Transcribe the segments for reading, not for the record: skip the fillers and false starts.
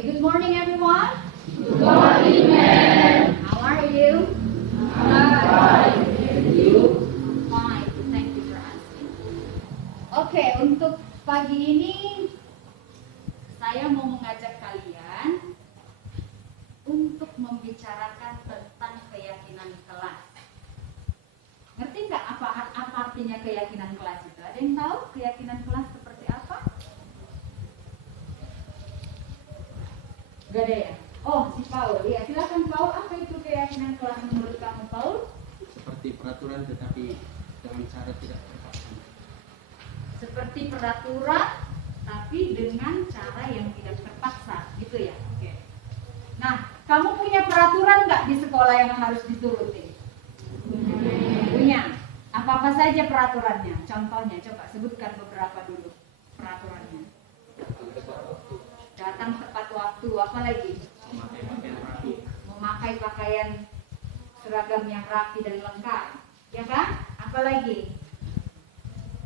Okay, good morning everyone. Good morning, ma'am. How are you? Fine. And you? Fine, thank you for asking. Oke, untuk pagi ini saya mau mengajak kalian untuk membicarakan tentang keyakinan kelas. Ngerti nggak apa artinya keyakinan kelas itu? Ada yang tahu keyakinan kelas seperti apa? Gak ada ya? Oh, si Paul. Ya, silakan Paul. Apa itu keyakinan kelas menurut kamu, Paul? Seperti peraturan tetapi dengan cara tidak terpaksa. Seperti peraturan tapi dengan cara yang tidak terpaksa, gitu ya? Oke. Nah, kamu punya peraturan nggak di sekolah yang harus dituruti? Punya. Apa-apa saja peraturannya? Contohnya, coba sebutkan beberapa dulu peraturannya. Datang tepat waktu, apa lagi? Memakai pakaian rapi. Memakai pakaian seragam yang rapi dan lengkap, ya kan? Apa lagi?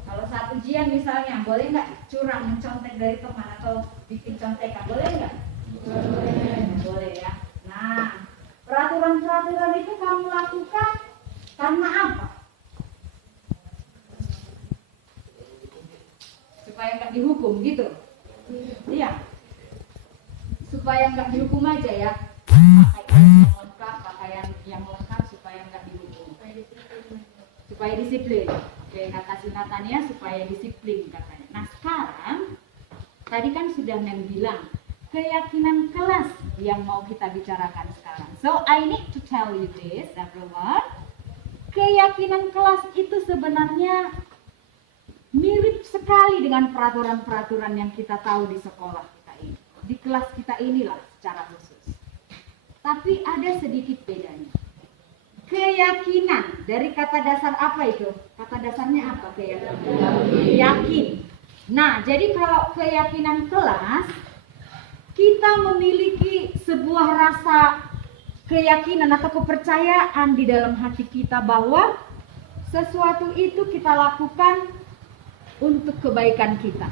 Kalau saat ujian misalnya, boleh nggak curang mencontek dari teman atau bikin contekan? Boleh nggak? Boleh ya. Nah, peraturan-peraturan itu kamu lakukan karena apa? Supaya nggak dihukum gitu? Iya. Supaya nggak dihukum aja ya. Pakaian yang lengkap supaya nggak dihukum. Supaya disiplin. Oke, kata si Natania supaya disiplin katanya. Nah sekarang tadi kan sudah bilang keyakinan kelas yang mau kita bicarakan sekarang. So I need to tell you this, everyone. Keyakinan kelas itu sebenarnya mirip sekali dengan peraturan-peraturan yang kita tahu di sekolah kita ini. Di kelas kita inilah secara khusus. Tapi ada sedikit bedanya. Keyakinan dari kata dasar apa itu? Kata dasarnya apa keyakinan? Yakin. Nah, jadi kalau keyakinan kelas, kita memiliki sebuah rasa keyakinan atau kepercayaan di dalam hati kita bahwa sesuatu itu kita lakukan untuk kebaikan kita.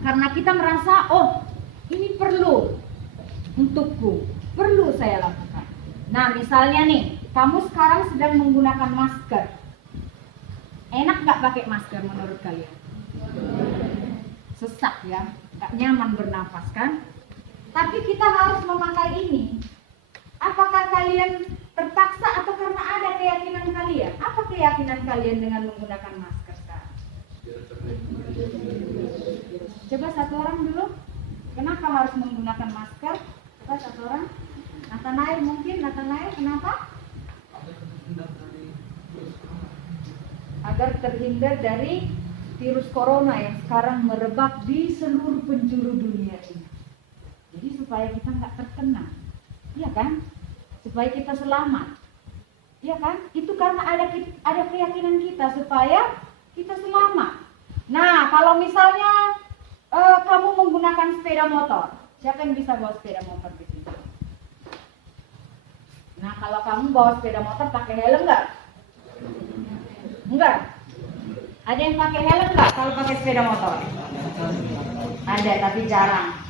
Karena kita merasa, oh ini perlu untukku, perlu saya lakukan. Nah misalnya nih, kamu sekarang sedang menggunakan masker. Enak nggak pakai masker menurut kalian? Sesak ya, nggak nyaman bernafas kan? Tapi kita harus memakai ini. Apakah kalian terpaksa atau karena ada keyakinan kalian? Apa keyakinan kalian dengan menggunakan masker sekarang? Coba satu orang dulu. Kenapa harus menggunakan masker? Coba satu orang. Nathanael mungkin. Nathanael kenapa? Agar terhindar dari virus corona yang sekarang merebak di seluruh penjuru dunia ini. Jadi supaya kita nggak terkena, iya kan? Supaya kita selamat, iya kan? Itu karena ada keyakinan kita supaya kita selamat. Nah, kalau misalnya kamu menggunakan sepeda motor, siapa yang bisa bawa sepeda motor di sini? Nah, kalau kamu bawa sepeda motor pakai helm nggak? Enggak. Ada yang pakai helm nggak kalau pakai sepeda motor? Ada, tapi jarang.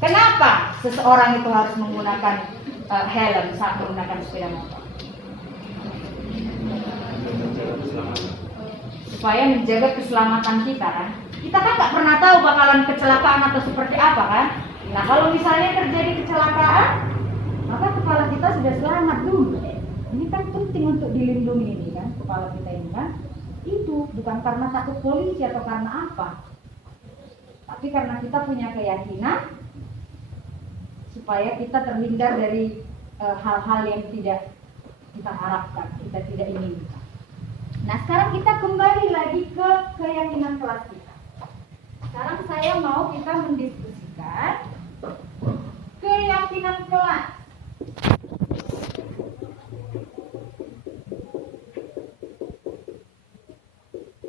Kenapa seseorang itu harus menggunakan helm saat menggunakan sepeda motor? Supaya menjaga keselamatan kita kan? Kita kan nggak pernah tahu bakalan kecelakaan atau seperti apa kan? Nah kalau misalnya terjadi kecelakaan, maka kepala kita sudah selamat dulu. Ini kan penting untuk dilindungi ini kan, kepala kita ini kan. Itu bukan karena takut polisi atau karena apa, tapi karena kita punya keyakinan supaya kita terhindar dari hal-hal yang tidak kita harapkan, kita tidak inginkan. Nah sekarang kita kembali lagi ke keyakinan kelas kita. Sekarang saya mau kita mendiskusikan keyakinan kelas.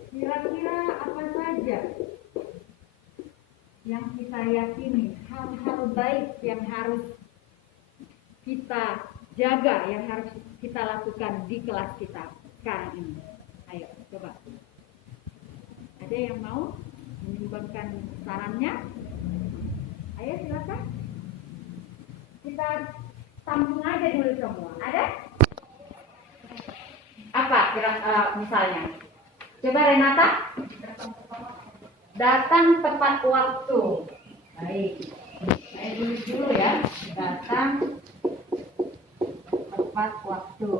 Kira-kira apa saja yang kita yakini, hal-hal baik yang harus kita jaga, yang harus kita lakukan di kelas kita sekarang ini. Ayo, coba. Ada yang mau menyumbangkan sarannya? Ayo silakan. bisa tampung aja dulu semua. Ada? Apa kira misalnya? Coba Renata. Datang tepat waktu. Baik. Saya tulis dulu ya. Datang tepat waktu.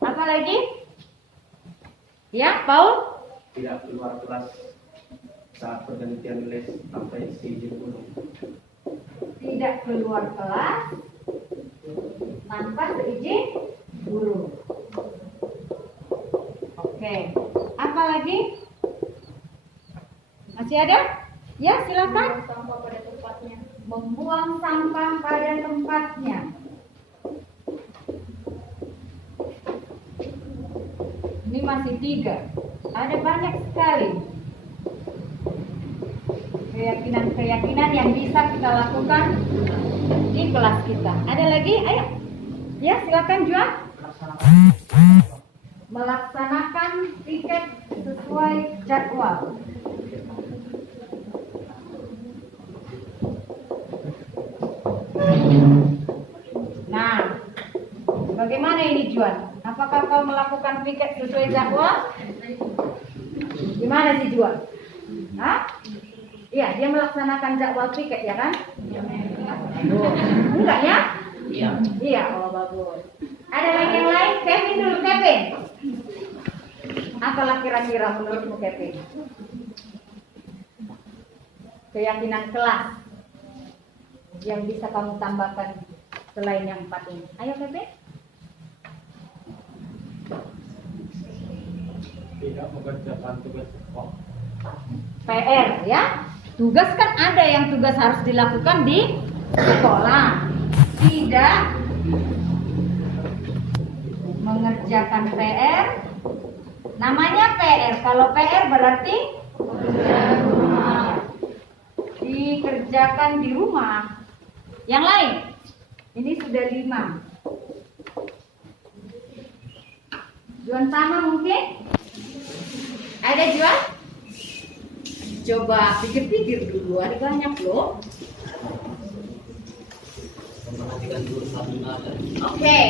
Apa lagi? Ya, Paul? Tidak keluar kelas saat pergantian les sampai seizin guru. Tidak keluar kelas tanpa seizin guru. Oke. Apa lagi? Masih ada? Ya, silakan. Membuang sampah pada tempatnya. Membuang sampah pada tempatnya. Ini masih 3. Ada banyak sekali keyakinan-keyakinan yang bisa kita lakukan di kelas kita. Ada lagi? Ayo. Ya, silakan Juan. Melaksanakan piket sesuai jadwal. Nah, bagaimana ini Juan? Apakah kau melakukan piket sesuai jadwal? Gimana sih Juan? Hah? Iya, dia melaksanakan jadwal piket ya kan? Enggak ya? Iya. Iya, oh bagus. Ada lagi yang lain? Kevin dulu, Kevin. Apalah kira-kira menurutmu Kevin? Keyakinan kelas yang bisa kamu tambahkan selain yang 4 ini. Ayo Kevin. Tidak mengerjakan tugas sekolah. PR ya. Tugas kan ada yang tugas harus dilakukan di sekolah. Tidak mengerjakan PR. Namanya PR. Kalau PR berarti dikerjakan di rumah. Yang lain. Ini sudah 5. Juan sama mungkin? Ada Juan? Coba pikir-pikir dulu, ada banyak loh. Memperhatikan guru saat mengajar. Oke,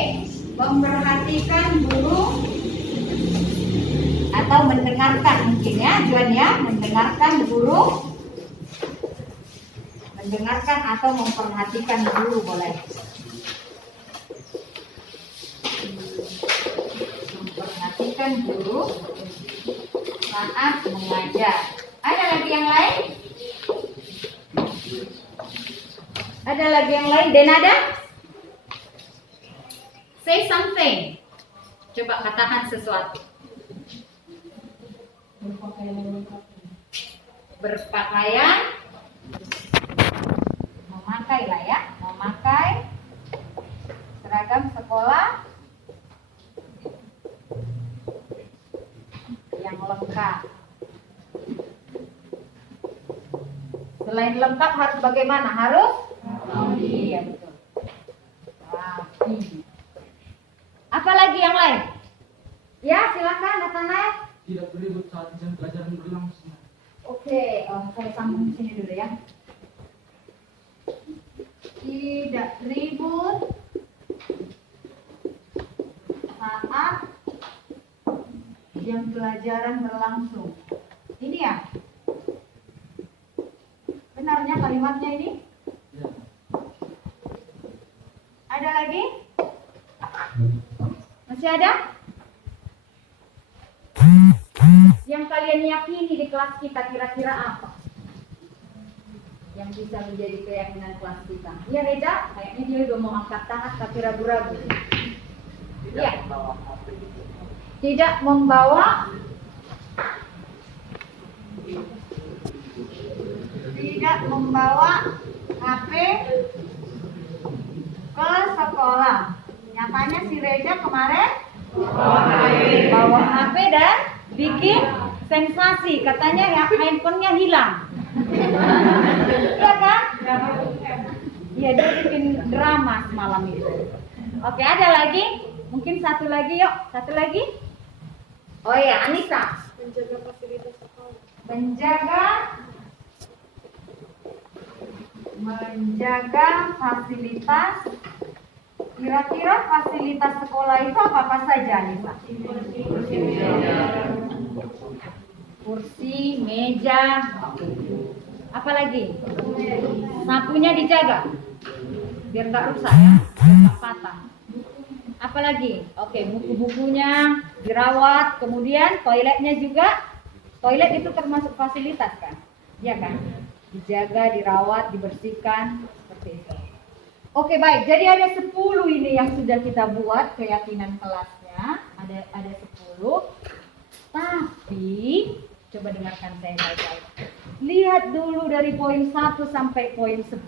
memperhatikan guru atau mendengarkan mungkin ya Juan ya, mendengarkan guru, mendengarkan atau memperhatikan guru boleh. Memperhatikan guru saat mengajar. Ada lagi yang lain? Ada lagi yang lain? Denada? Say something. Coba katakan sesuatu. Berpakaian. Memakai lah ya. Memakai seragam sekolah yang lengkap. Selain lengkap harus bagaimana? Harus rapi. Iya betul. Rapi. Apa lagi yang lain? Ya silakan Nathanael. Tidak beribut saat jam pelajaran berlangsung. Oke, saya sambung di sini dulu ya. Tidak ribut saat jam pelajaran berlangsung. Ini ya? Benarnya kalimatnya ini? Ya. Ada lagi? Masih ada? Yang kalian yakini di kelas kita kira-kira apa? Yang bisa menjadi keyakinan kelas kita. Iya Reza, kayaknya dia udah mau angkat tangan tapi ragu-ragu. Iya. Tidak membawa HP ke sekolah. Nyatanya si Reza kemarin bawa HP dan bikin sensasi. Katanya ya handphonenya hilang. Iya kan? Iya dia bikin drama semalam itu. Oke ada lagi? Mungkin satu lagi yuk. Satu lagi? Oh ya Anissa. Menjaga fasilitas sekolah. Menjaga menjaga fasilitas. Kira-kira fasilitas sekolah itu apa saja nih Pak? Kursi, meja, apa lagi? Sapunya dijaga biar nggak rusak ya, biar nggak patah. Apa lagi? Oke, buku-bukunya dirawat, kemudian toiletnya juga. Toilet itu termasuk fasilitas kan? Ya kan? Dijaga, dirawat, dibersihkan, seperti itu. Oke, baik. Jadi ada 10 ini yang sudah kita buat keyakinan kelasnya. Ada 10. Tapi coba dengarkan saya baik-baik. Lihat dulu dari poin 1 sampai poin 10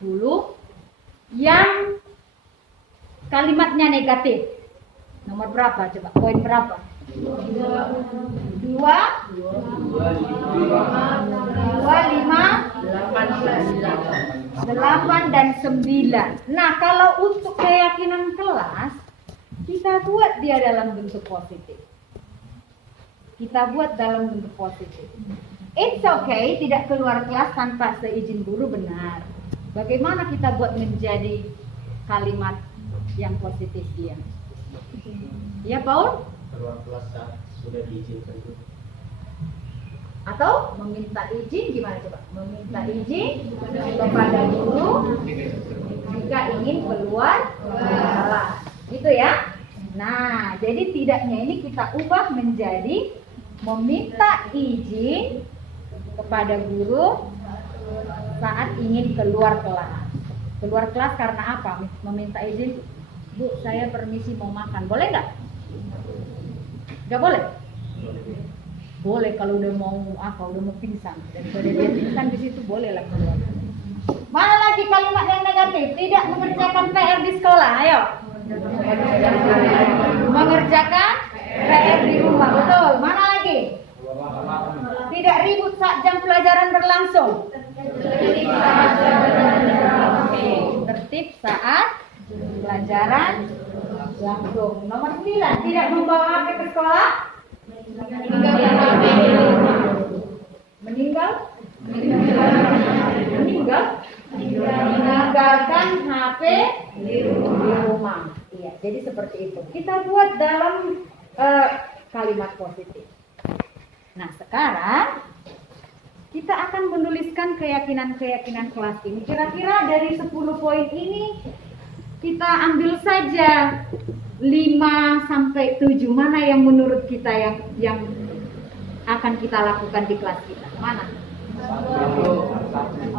yang kalimatnya negatif. Nomor berapa coba? Poin berapa? 2, 5, 8 dan 9. Nah, kalau untuk keyakinan kelas, kita buat dia dalam bentuk positif. Kita buat dalam bentuk positif. It's okay, tidak keluar kelas tanpa seizin guru, benar. Bagaimana kita buat menjadi kalimat yang positif dia? Ya, Paul? Keluar kelas saat sudah diizinkan guru. Atau meminta izin, gimana coba? Meminta izin kepada guru jika ingin keluar kelas. Gitu ya. Nah, jadi tidaknya ini kita ubah menjadi meminta izin kepada guru saat ingin keluar kelas. Keluar kelas karena apa? Meminta izin, Bu, saya permisi mau makan. Boleh nggak? Nggak boleh? Boleh kalau udah mau udah mau pingsan. Daripada dia pingsan di situ boleh lah keluar. Mana lagi kalimat yang negatif? Tidak mengerjakan PR di sekolah. Ayo. Mengerjakan PR di rumah. Betul. Mana lagi? Tidak ribut saat jam pelajaran berlangsung. Tertib saat pelajaran langsung. Nomor 9, tidak membawa HP ke sekolah. Meninggalkan HP di rumah. Iya, jadi seperti itu. Kita buat dalam kalimat positif. Nah, sekarang kita akan menuliskan keyakinan-keyakinan kelas ini. Kira-kira dari 10 poin ini kita ambil saja 5 sampai 7. Mana yang menurut kita yang akan kita lakukan di kelas kita? Mana?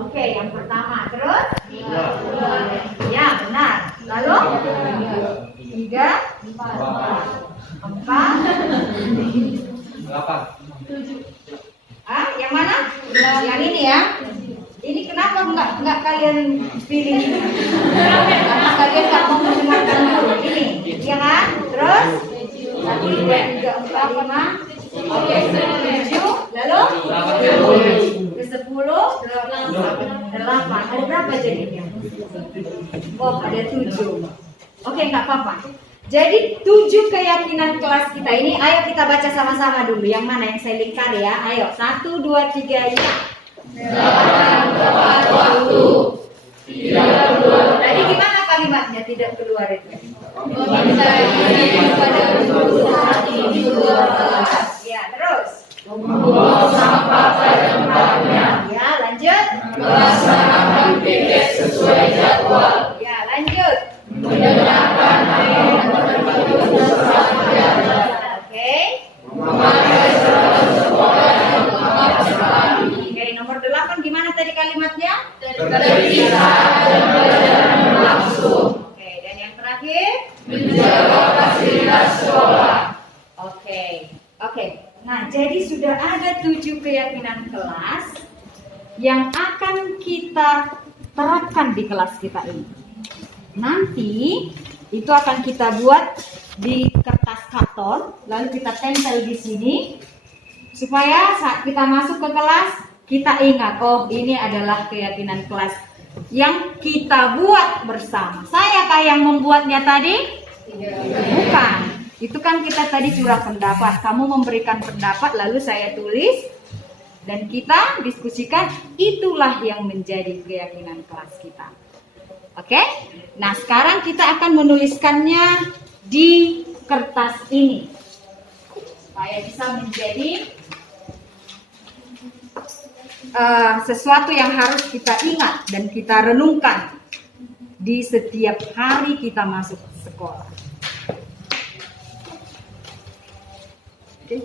Oke, yang pertama. Terus? Ya, benar. Lalu? 3, 4, 7. Yang mana? Yang ini ya. Ini kenapa nggak kalian pilih? Karena kalian nggak mau mendengarkan dulu. Ini, ya kan? Terus 1, 2, 3, 4, 5. Oke, 7. Lalu ke 10, 8. Ada berapa jadinya? Oh, ada 7. Oke, nggak apa-apa. Jadi 7 keyakinan kelas kita ini, ayo kita baca sama-sama dulu. Yang mana yang saya lingkar ya? Ayo, 1, 2, 3, ya. Jangan tepat waktu. Tidak keluar. Tadi gimana kalimatnya tidak keluar itu? Meminta izin pada guru saat ingin keluar kelas. Ya, terus. Membuang sampah pada tempatnya. Ya, lanjut. Melaksanakan piket sesuai jadwal. Ya, lanjut. Mendengarkan ayat Oke. memakai seragam sekolah yang lengkap sekali. Oke, nomor 8 gimana tadi kalimatnya? Tertib saat jam pelajaran berlangsung. Oke, dan yang terakhir? Menjaga fasilitas sekolah. Oke. Nah, jadi sudah ada 7 keyakinan kelas yang akan kita terapkan di kelas kita ini. Nanti itu akan kita buat di kertas karton, lalu kita tempel di sini supaya saat kita masuk ke kelas kita ingat, oh ini adalah keyakinan kelas yang kita buat bersama. Sayakah yang membuatnya tadi? Bukan. Itu kan kita tadi curah pendapat. Kamu memberikan pendapat lalu saya tulis dan kita diskusikan, itulah yang menjadi keyakinan kelas kita. Oke? Nah, sekarang kita akan menuliskannya di kertas ini supaya bisa menjadi sesuatu yang harus kita ingat dan kita renungkan di setiap hari kita masuk sekolah. Oke.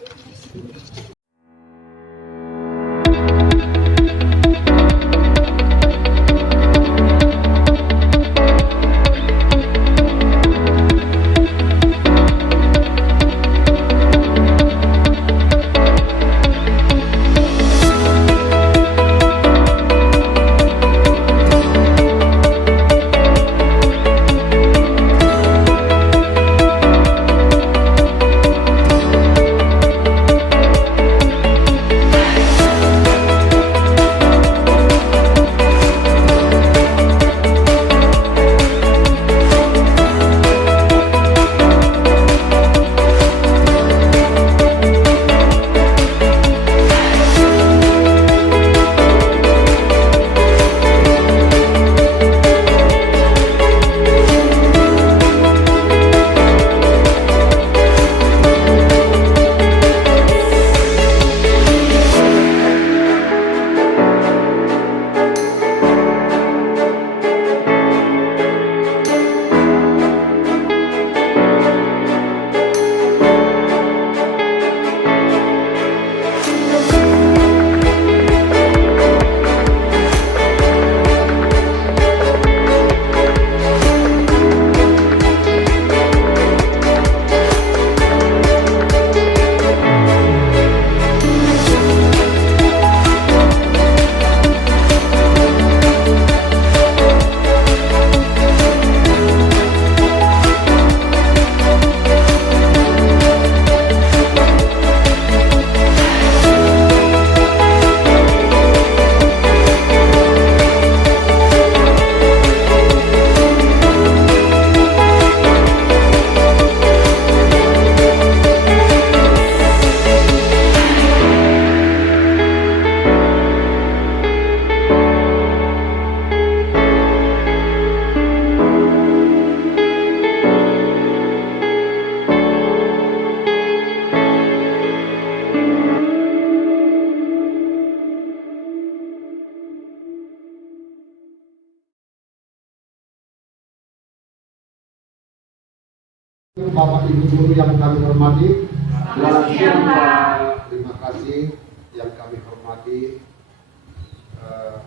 Bapak Ibu guru yang kami hormati, Selamat siang, Pak. terima kasih yang kami hormati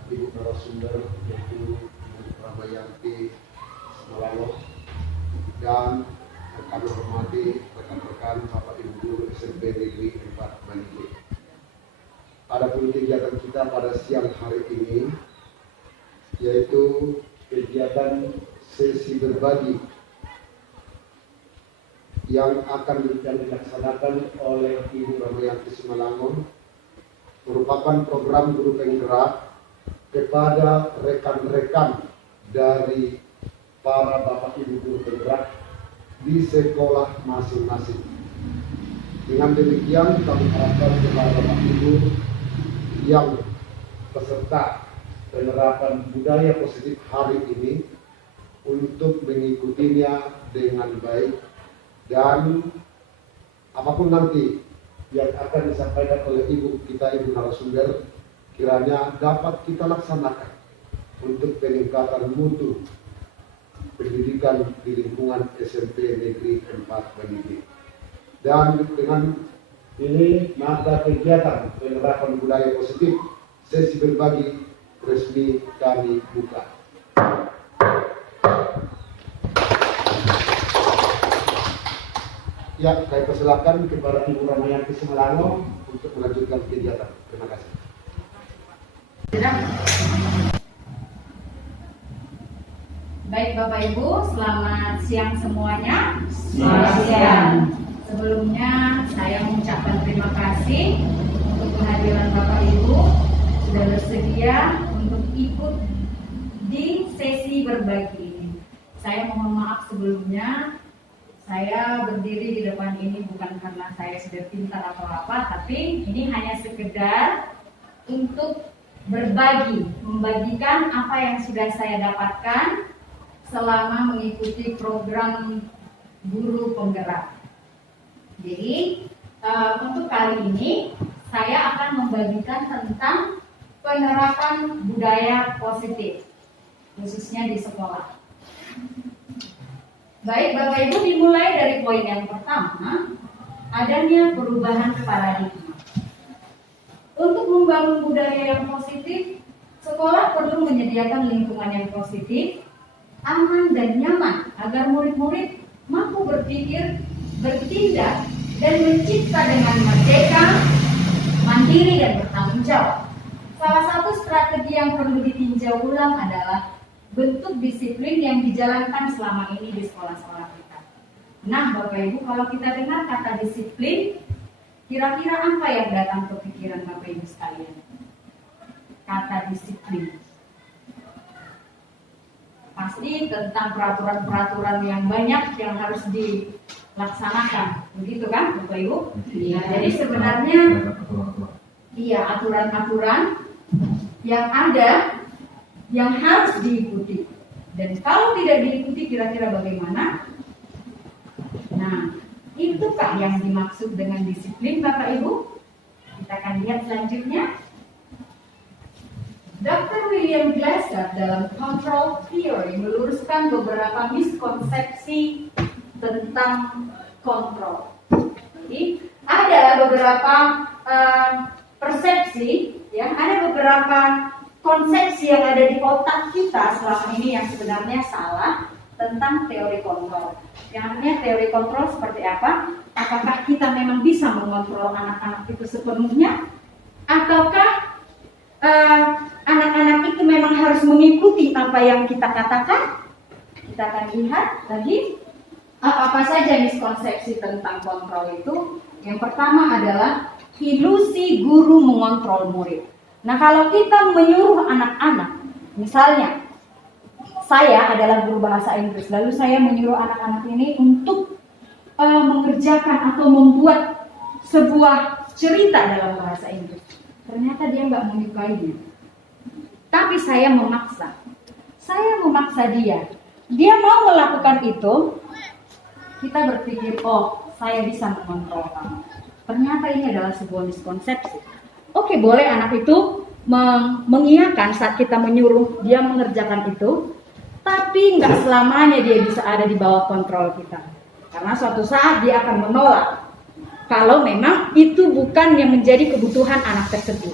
Ibu narasumber yaitu Ibu Ramayanti Semalawo, dan yang kami hormati rekan-rekan Bapak Ibu guru SMP Negeri 4 Manigi. Adapun kegiatan kita pada siang hari ini yaitu kegiatan sesi berbagi yang akan dilaksanakan oleh Ibu Ramayanti Simalungun, merupakan program guru penggerak kepada rekan-rekan dari para Bapak Ibu guru penggerak di sekolah masing-masing. Dengan demikian kami harapkan kepada Bapak Ibu yang peserta penerapan budaya positif hari ini untuk mengikutinya dengan baik, dan apapun nanti yang akan disampaikan oleh ibu kita, ibu narasumber, kiranya dapat kita laksanakan untuk peningkatan mutu pendidikan di lingkungan SMP Negeri 4 Manigi. Dan dengan ini maka kegiatan penerapan budaya positif sesi berbagi resmi kami buka. Ya, saya persilakan kepada Ibu Ramayanti Simalungun untuk melanjutkan kegiatan. Terima kasih. Baik Bapak Ibu, selamat siang semuanya. Selamat siang. Sebelumnya saya mengucapkan terima kasih untuk kehadiran Bapak Ibu sudah bersedia untuk ikut di sesi berbagi ini. Saya mohon maaf sebelumnya. Saya berdiri di depan ini bukan karena saya sudah pintar atau apa, tapi ini hanya sekedar untuk berbagi, membagikan apa yang sudah saya dapatkan selama mengikuti program guru penggerak. Jadi untuk kali ini saya akan membagikan tentang penerapan budaya positif, khususnya di sekolah. Baik Bapak Ibu, dimulai dari poin yang pertama, adanya perubahan paradigma. Untuk membangun budaya yang positif, sekolah perlu menyediakan lingkungan yang positif, aman dan nyaman agar murid-murid mampu berpikir, bertindak, dan mencipta dengan merdeka, mandiri, dan bertanggung jawab. Salah satu strategi yang perlu ditinjau ulang adalah bentuk disiplin yang dijalankan selama ini di sekolah-sekolah kita. Nah, Bapak Ibu, kalau kita dengar kata disiplin, kira-kira apa yang datang ke pikiran Bapak Ibu sekalian? Kata disiplin. Pasti tentang peraturan-peraturan yang banyak yang harus dilaksanakan. Begitu kan, Bapak Ibu? Nah, jadi sebenarnya aturan-aturan yang ada yang harus diikuti. Dan kalau tidak diikuti kira-kira bagaimana? Nah, itu Kak yang dimaksud dengan disiplin Bapak Ibu. Kita akan lihat selanjutnya. Dr. William Glasser dalam Control Theory meluruskan beberapa miskonsepsi tentang kontrol. Jadi ada beberapa persepsi, ya, ada beberapa konsepsi yang ada di otak kita selama ini yang sebenarnya salah tentang teori kontrol. Yang namanya teori kontrol seperti apa? Apakah kita memang bisa mengontrol anak-anak itu sepenuhnya? Ataukah anak-anak itu memang harus mengikuti apa yang kita katakan? Kita akan lihat lagi apa saja miskonsepsi tentang kontrol itu. Yang pertama adalah ilusi guru mengontrol murid. Nah, kalau kita menyuruh anak-anak, misalnya saya adalah guru bahasa Inggris, lalu saya menyuruh anak-anak ini untuk mengerjakan atau membuat sebuah cerita dalam bahasa Inggris. Ternyata dia nggak menyukainya. Tapi saya memaksa dia mau melakukan itu. Kita berpikir, oh, saya bisa mengontrol kamu. Ternyata ini adalah sebuah miskonsepsi. Oke, boleh anak itu mengiyakan saat kita menyuruh dia mengerjakan itu, tapi nggak selamanya dia bisa ada di bawah kontrol kita. Karena suatu saat dia akan menolak kalau memang itu bukan yang menjadi kebutuhan anak tersebut.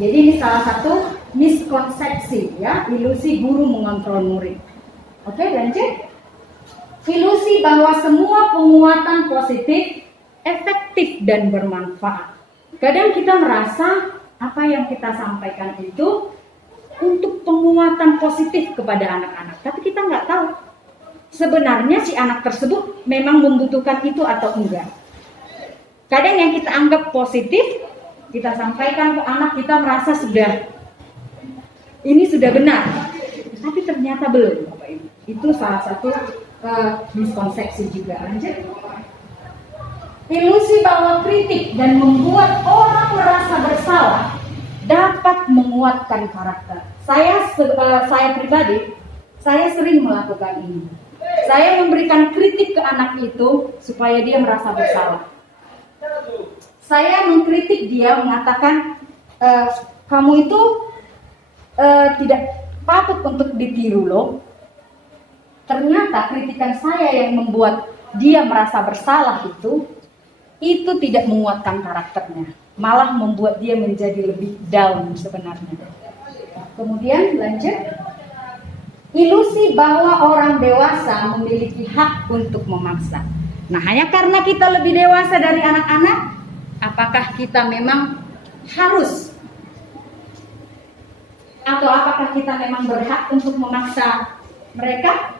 Jadi ini salah satu miskonsepsi, ya, ilusi guru mengontrol murid. Oke, lanjut. Ilusi bahwa semua penguatan positif efektif dan bermanfaat. Kadang kita merasa apa yang kita sampaikan itu untuk penguatan positif kepada anak-anak, tapi kita nggak tahu sebenarnya si anak tersebut memang membutuhkan itu atau enggak. Kadang yang kita anggap positif, kita sampaikan ke anak, kita merasa ini sudah benar, tapi ternyata belum, Bapak Ibu. Itu salah satu miskonsepsi juga. Lanjut. Ilusi bahwa kritik dan membuat orang merasa bersalah dapat menguatkan karakter. Saya pribadi, saya sering melakukan ini. Saya memberikan kritik ke anak itu supaya dia merasa bersalah. Saya mengkritik dia, mengatakan kamu itu tidak patut untuk ditiru loh. Ternyata kritikan saya yang membuat dia merasa bersalah itu tidak menguatkan karakternya, malah membuat dia menjadi lebih down sebenarnya. Kemudian lanjut. Ilusi bahwa orang dewasa memiliki hak untuk memaksa. Nah, hanya karena kita lebih dewasa dari anak-anak, apakah kita memang harus atau apakah kita memang berhak untuk memaksa mereka?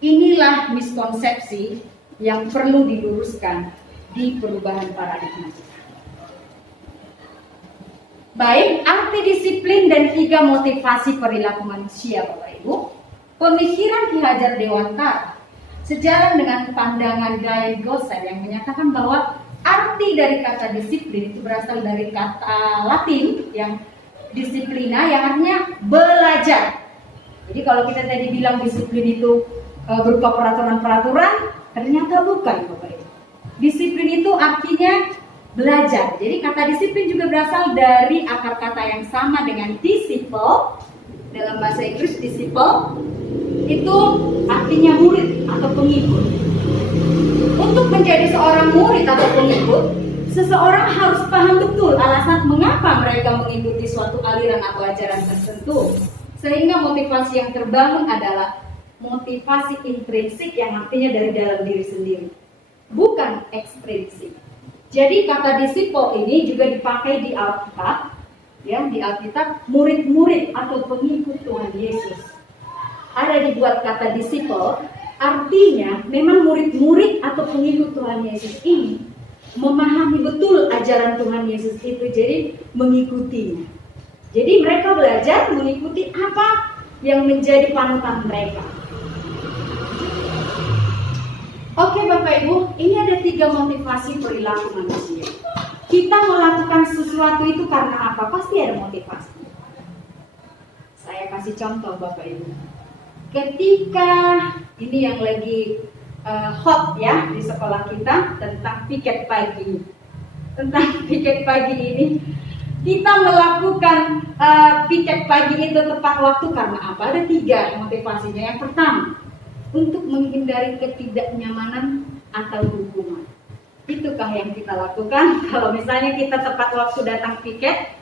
Inilah miskonsepsi yang perlu diluruskan di perubahan paradigma. Baik, arti disiplin dan 3 motivasi perilaku manusia, Bapak Ibu. Pemikiran Ki Hajar Dewantara sejalan dengan pandangan Guy Gossen yang menyatakan bahwa Arti dari kata disiplin itu berasal dari kata Latin yang disiplina, yang artinya belajar. Jadi kalau kita tadi bilang disiplin itu berupa peraturan-peraturan, ternyata bukan, Bapak Ibu. Disiplin itu artinya belajar. Jadi kata disiplin juga berasal dari akar kata yang sama dengan disciple. Dalam bahasa Inggris disciple itu artinya murid atau pengikut. Untuk menjadi seorang murid atau pengikut, seseorang harus paham betul alasan mengapa mereka mengikuti suatu aliran atau ajaran tertentu. Sehingga motivasi yang terbangun adalah motivasi intrinsik yang artinya dari dalam diri sendiri, bukan ekstrinsik. Jadi kata disciple ini juga dipakai di Alkitab, ya, di Alkitab murid-murid atau pengikut Tuhan Yesus. Ada dibuat kata disciple, artinya memang murid-murid atau pengikut Tuhan Yesus ini memahami betul ajaran Tuhan Yesus itu, jadi mengikutinya. Jadi mereka belajar mengikuti apa yang menjadi panutan mereka. Oke Bapak Ibu, ini ada 3 motivasi perilaku manusia. Kita melakukan sesuatu itu karena apa? Pasti ada motivasi. Saya kasih contoh Bapak Ibu. Ketika ini yang lagi hot ya di sekolah kita tentang piket pagi. Tentang piket pagi ini, kita melakukan piket pagi itu tepat waktu karena apa? Ada 3 motivasinya. Yang pertama, untuk menghindari ketidaknyamanan atau hukuman. Itukah yang kita lakukan? Kalau misalnya kita tepat waktu datang piket,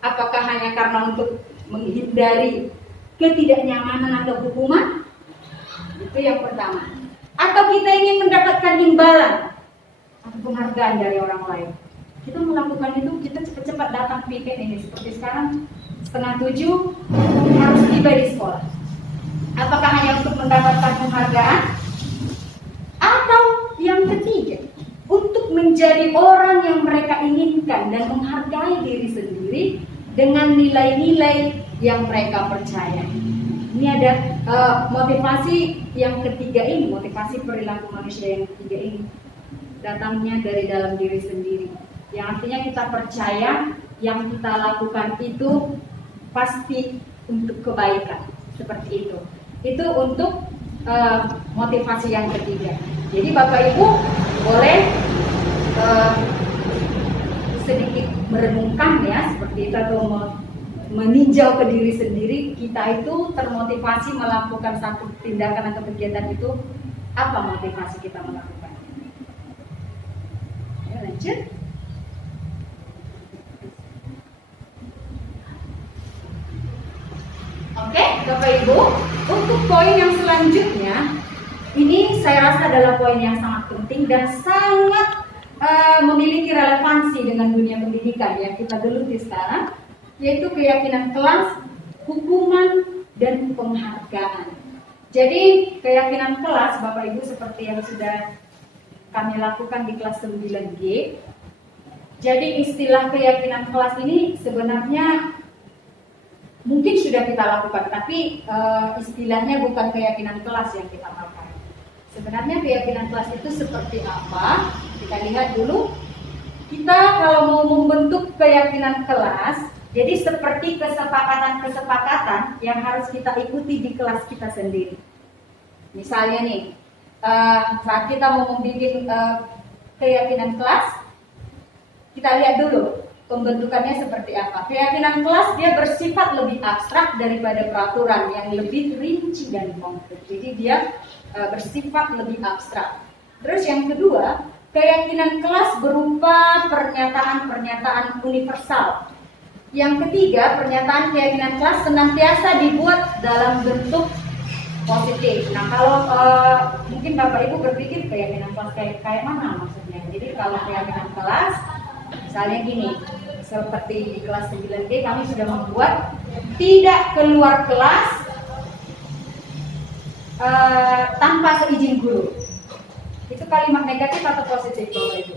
apakah hanya karena untuk menghindari ketidaknyamanan atau hukuman? Itu yang pertama. Atau kita ingin mendapatkan imbalan atau penghargaan dari orang lain. Kita melakukan itu, kita cepat-cepat datang piket ini. Seperti sekarang 6:30 harus tiba di sekolah. Apakah hanya untuk mendapatkan penghargaan? Atau yang ketiga, untuk menjadi orang yang mereka inginkan dan menghargai diri sendiri dengan nilai-nilai yang mereka percaya. Ini ada motivasi yang ketiga ini, motivasi perilaku manusia yang ketiga ini datangnya dari dalam diri sendiri. Yang artinya kita percaya yang kita lakukan itu pasti untuk kebaikan, seperti itu. Itu untuk motivasi yang ketiga. Jadi Bapak Ibu boleh sedikit merenungkan ya seperti itu, atau meninjau ke diri sendiri, kita itu termotivasi melakukan satu tindakan atau kegiatan itu, apa motivasi kita melakukan? Ya, lanjut. Oke, Bapak Ibu, untuk poin yang selanjutnya, ini saya rasa adalah poin yang sangat penting dan sangat memiliki relevansi dengan dunia pendidikan yang kita geluti sekarang, yaitu keyakinan kelas, hukuman, dan penghargaan. Jadi keyakinan kelas, Bapak Ibu, seperti yang sudah kami lakukan di kelas 9G. Jadi istilah keyakinan kelas ini sebenarnya mungkin sudah kita lakukan, tapi istilahnya bukan keyakinan kelas yang kita pakai. Sebenarnya keyakinan kelas itu seperti apa? Kita lihat dulu. Kita kalau mau membentuk keyakinan kelas, jadi seperti kesepakatan-kesepakatan yang harus kita ikuti di kelas kita sendiri. Misalnya nih, saat kita mau membuat keyakinan kelas, kita lihat dulu pembentukannya seperti apa. Keyakinan kelas dia bersifat lebih abstrak daripada peraturan yang lebih rinci dan konkret. Jadi dia bersifat lebih abstrak. Terus yang kedua, keyakinan kelas berupa pernyataan-pernyataan universal. Yang ketiga, pernyataan keyakinan kelas senantiasa dibuat dalam bentuk positif. Nah, kalau mungkin Bapak Ibu berpikir keyakinan kelas kayak mana maksudnya? Jadi kalau keyakinan kelas, misalnya gini, seperti di kelas 9D kami sudah membuat tidak keluar kelas tanpa seizin guru. Itu kalimat negatif atau positif Bapak Ibu?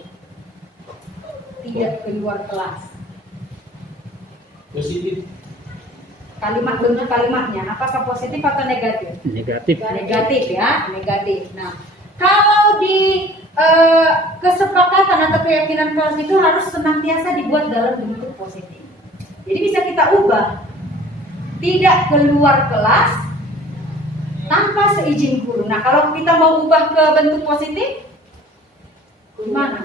Tidak keluar kelas. Positif. Kalimat, bentuk kalimatnya apakah positif atau negatif? Negatif. Negatif ya, negatif. Nah, kalau di kesepakatan atau keyakinan kelas itu harus senantiasa dibuat dalam bentuk positif. Jadi bisa kita ubah, tidak keluar kelas tanpa seizin guru. Nah, kalau kita mau ubah ke bentuk positif, gimana?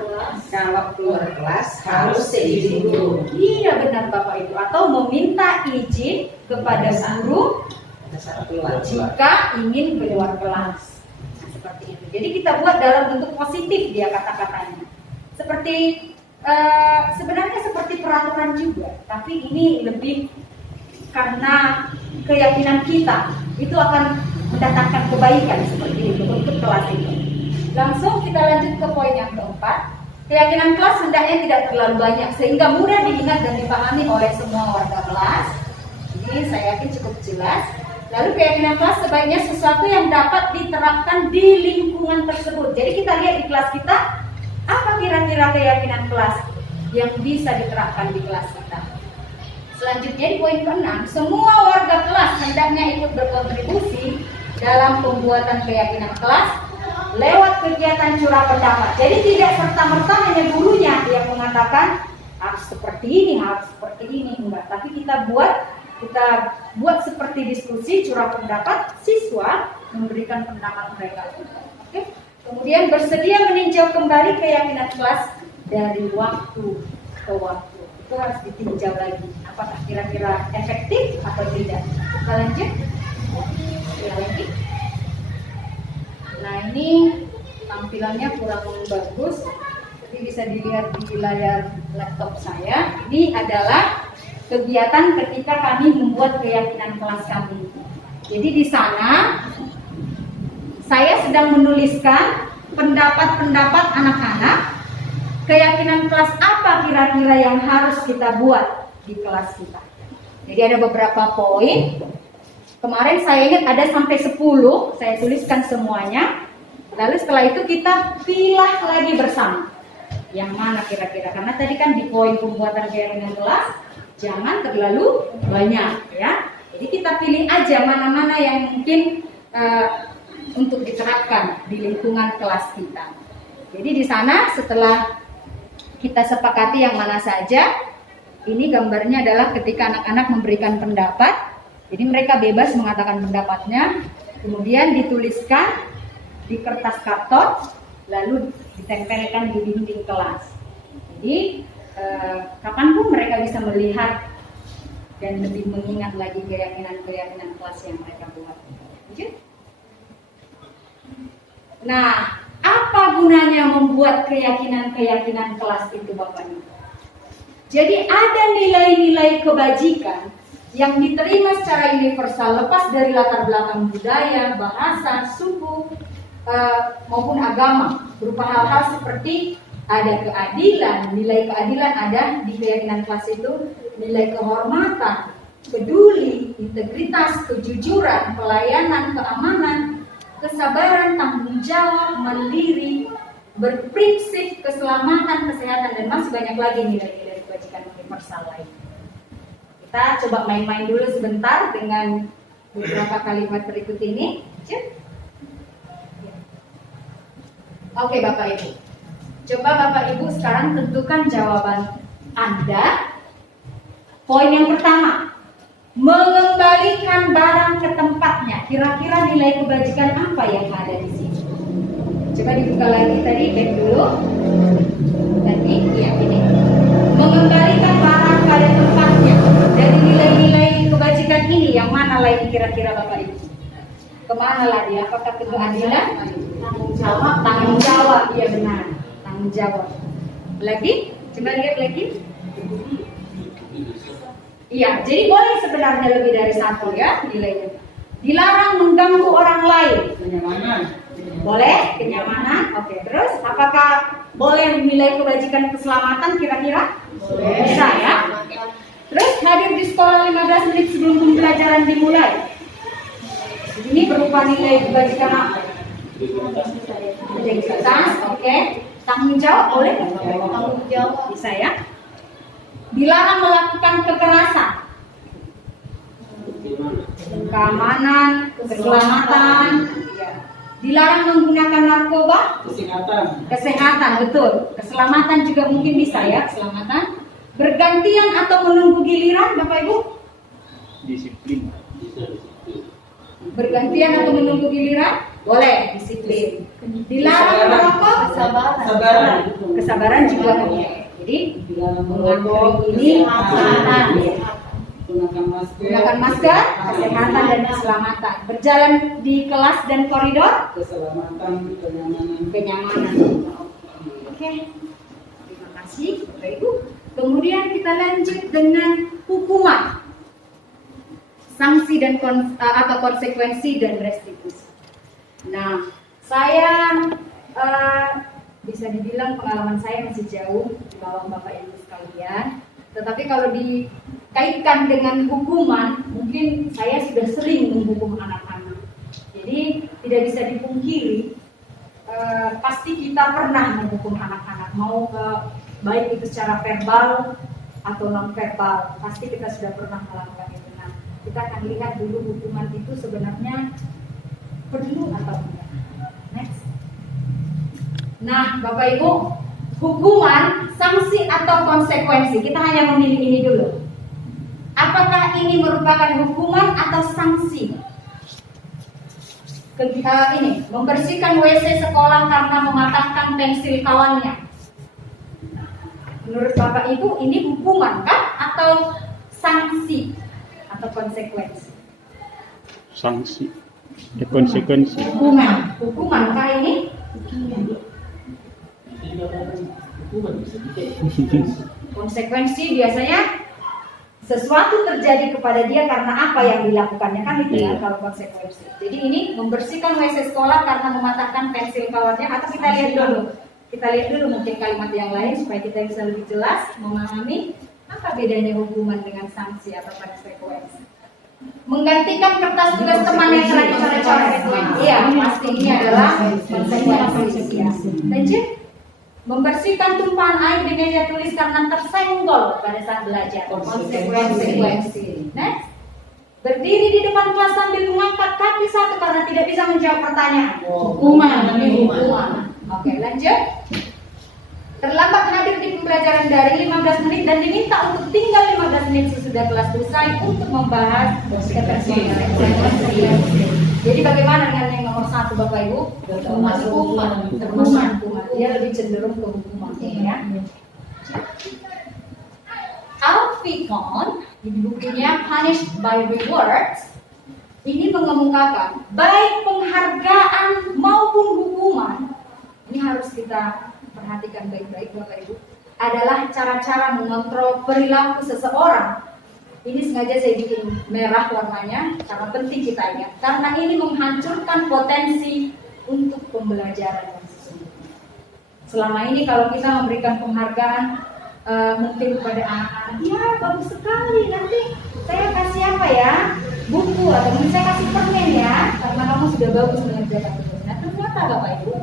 Kalau keluar kelas harus seizin guru. Iya benar Bapak Ibu. Atau meminta izin kepada guru jika ingin keluar kelas. Nah, seperti itu. Jadi kita buat dalam bentuk positif dia kata-katanya. Seperti sebenarnya seperti peraturan juga, tapi ini lebih karena keyakinan kita itu akan mendatangkan kebaikan seperti itu untuk kelas itu. Langsung kita lanjut ke poin yang keempat. Keyakinan kelas hendaknya tidak terlalu banyak sehingga mudah diingat dan dipahami oleh semua warga kelas. Ini saya yakin cukup jelas. Lalu keyakinan kelas sebaiknya sesuatu yang dapat diterapkan di lingkungan tersebut. Jadi kita lihat di kelas kita, apa kira-kira keyakinan kelas yang bisa diterapkan di kelas kita. Selanjutnya di poin ke-6, semua warga kelas hendaknya ikut berkontribusi dalam pembuatan keyakinan kelas lewat kegiatan curah pendapat. Jadi tidak serta-merta hanya gurunya yang mengatakan harus seperti ini, enggak. Tapi kita buat seperti diskusi curah pendapat, siswa memberikan pendapat mereka. Oke. Kemudian bersedia meninjau kembali keyakinan kelas dari waktu ke waktu. Itu harus ditinjau lagi. Apakah kira-kira efektif atau tidak? Kita lanjut. Ya, lagi. Nah, ini tampilannya kurang bagus. Jadi bisa dilihat di layar laptop saya. Ini adalah kegiatan ketika kami membuat keyakinan kelas kami. Jadi di sana saya sedang menuliskan pendapat-pendapat anak-anak, keyakinan kelas apa kira-kira yang harus kita buat di kelas kita. Jadi ada beberapa poin. Kemarin saya ingat ada sampai 10, saya tuliskan semuanya. Lalu setelah itu kita pilih lagi bersama. Yang mana kira-kira? Karena tadi kan di poin pembuatan keyakinan kelas, jangan terlalu banyak ya. Jadi kita pilih aja mana-mana yang mungkin untuk diterapkan di lingkungan kelas kita. Jadi di sana setelah kita sepakati yang mana saja, ini gambarnya adalah ketika anak-anak memberikan pendapat. Jadi mereka bebas mengatakan pendapatnya, kemudian dituliskan di kertas karton, lalu ditempelkan di dinding kelas. Jadi kapanpun mereka bisa melihat dan lebih mengingat lagi keyakinan kelas yang mereka buat. Lanjut. Nah, apa gunanya membuat keyakinan kelas itu Bapak Ibu? Jadi ada nilai-nilai kebajikan yang diterima secara universal lepas dari latar belakang budaya, bahasa, suku, maupun agama, berupa hal-hal seperti ada keadilan, nilai keadilan ada di keyakinan kelas itu, nilai kehormatan, peduli, integritas, kejujuran, pelayanan, keamanan, kesabaran, tanggung jawab, mandiri, berprinsip, keselamatan, kesehatan, dan masih banyak lagi nilai-nilai kebajikan universal lain. Kita coba main-main dulu sebentar dengan beberapa kalimat berikut ini. Oke Bapak Ibu, coba Bapak Ibu sekarang tentukan jawaban Anda. Poin yang pertama, mengembalikan barang ke tempatnya. Kira-kira nilai kebajikan apa yang ada di sini? Coba dibuka lagi tadi, back dulu. Tadi, ya ini. Mengembalikan barang pada tempatnya. Dari nilai-nilai kebajikan ini, yang mana lagi kira-kira Bapak Ibu? Kemana lagi? Apakah ke keadilan? Tanggung jawab, iya benar. Tanggung jawab. Lagi? Coba lihat lagi. Iya, jadi boleh sebenarnya lebih dari satu ya nilainya. Dilarang mengganggu orang lain. Kenyamanan. Boleh, kenyamanan. Oke, terus apakah boleh nilai kebajikan keselamatan kira-kira? Boleh. Bisa ya. Terus hadir di sekolah 15 menit sebelum pembelajaran dimulai. Ini berupa nilai kebajikan apa? Integritas, oke. Tanggung jawab boleh? Tanggung jawab bisa ya. Dilarang melakukan kekerasan, keamanan, keselamatan, ya. Dilarang menggunakan narkoba. Kesehatan, betul. Keselamatan juga mungkin bisa ya, keselamatan. Bergantian atau menunggu giliran, Bapak Ibu? Disiplin. Bergantian atau menunggu giliran? Boleh, disiplin. Dilarang merokok? Kesabaran juga oke. Jadi mengantri ini keselamatan, gunakan masker, kesehatan dan keselamatan. Berjalan di kelas dan koridor, kenyamanan. Oke, terima kasih Bapak Ibu. Kemudian kita lanjut dengan hukuman, sanksi dan atau konsekuensi dan restitusi. Nah, saya bisa dibilang pengalaman saya masih jauh di bawah Bapak Ibu sekalian. Tetapi kalau dikaitkan dengan hukuman, mungkin saya sudah sering menghukum anak-anak. Jadi tidak bisa dipungkiri, pasti kita pernah menghukum anak-anak, mau baik itu secara verbal atau non verbal, pasti kita sudah pernah melakukan itu. Nah, kita akan lihat dulu hukuman itu sebenarnya perlu atau tidak. Next. Nah, Bapak Ibu, hukuman, sanksi atau konsekuensi, kita hanya memilih ini dulu. Apakah ini merupakan hukuman atau sanksi? Ini, membersihkan WC sekolah karena mematahkan pensil kawannya. Menurut Bapak Ibu, ini hukuman kan? Atau sanksi? Atau konsekuensi? Sanksi. Konsekuensi. Hukuman kah ini? Konsekuensi biasanya sesuatu terjadi kepada dia karena apa yang dilakukannya, kan itu ya kalau konsekuensi. Jadi ini membersihkan WC sekolah karena mematahkan pensil kawannya. Atau kita lihat dulu mungkin kalimat yang lain supaya kita bisa lebih jelas memahami apa bedanya hukuman dengan sanksi atau konsekuensi. Menggantikan kertas tugas teman yang telah dicoret-coret. Iya, pasti ini adalah konsekuensi. Lanjut. Membersihkan tumpahan air di meja tulis karena tersenggol pada saat belajar. Konsekuensi. Next. Berdiri di depan kelas sambil mengangkat kaki satu karena tidak bisa menjawab pertanyaan. Hukuman. Oke, lanjut. Terlambat hadir di pembelajaran daring 15 menit dan diminta untuk tinggal 15 menit sesudah kelas selesai untuk membahas ketersediaan. Jadi bagaimana dengan yang nomor 1 Bapak Ibu? Hukuman. Dia lebih cenderung ke hukuman ya. Alfie Kohn di bukunya Punished by Rewards ini mengemukakan baik penghargaan maupun hukuman, ini harus kita perhatikan baik-baik Bapak Ibu, adalah cara-cara mengontrol perilaku seseorang. Ini sengaja saya bikin merah warnanya karena penting kita ingat, karena ini menghancurkan potensi untuk pembelajaran yang sesungguhnya. Selama ini kalau kita memberikan penghargaan mungkin kepada anak-anak, ya bagus sekali, nanti saya kasih apa ya, buku atau mungkin saya kasih permen ya, karena kamu sudah bagus mengerjakan tugas. Nah ternyata Bapak Ibu,